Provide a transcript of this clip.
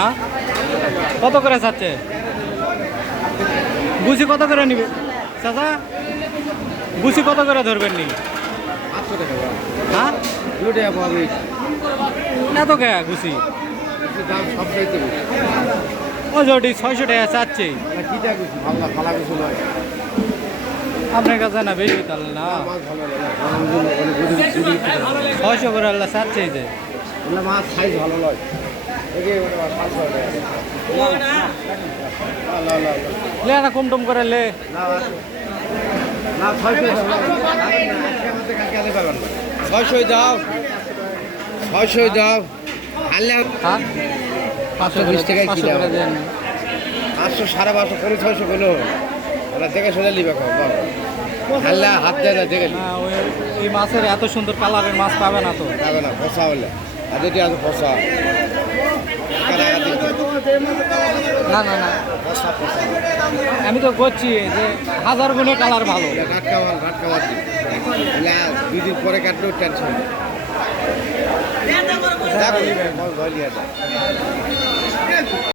হ্যাঁ কত করে চাচ্ছে গুছি কত করে নিবে চাচা গুছি কত করে ধরবেন নি 500 টাকা হ্যাঁ 2 টাকা পাবে এত কে গুছি দাম সব চাইতে ও জটি 600 টাকা চাচ্ছে কি টাকা কিছু ভালো ভালো কিছু নয় আপনার কাছে না বেশি তাহলে না মাছ ভালো নয় 600 করে আল্লাহ চাচ্ছে যে মাছ সাইজ ভালো নয় দেখে 500 টাকা লে না কম টম করে লে না 600 দাও 600 দাও আল্লাহ হ্যাঁ 520 টাকায় কি দাও 500 500 550 করে 600 কিলো ওরা দেখে শুনে নিবে আল্লাহ হাত দেয় না দেখে না ওই এই মাছের এত সুন্দর কালারের মাছ পাবে না তো যাবে না ফসা হলে আর যদি আছে ফসা না না না ফসা ফসা আমি তো করছি যে হাজার গুণে কালার ভালো টাটকা মাল টাটকা মাছ দুই দিন পরে কাটলেও টেনশন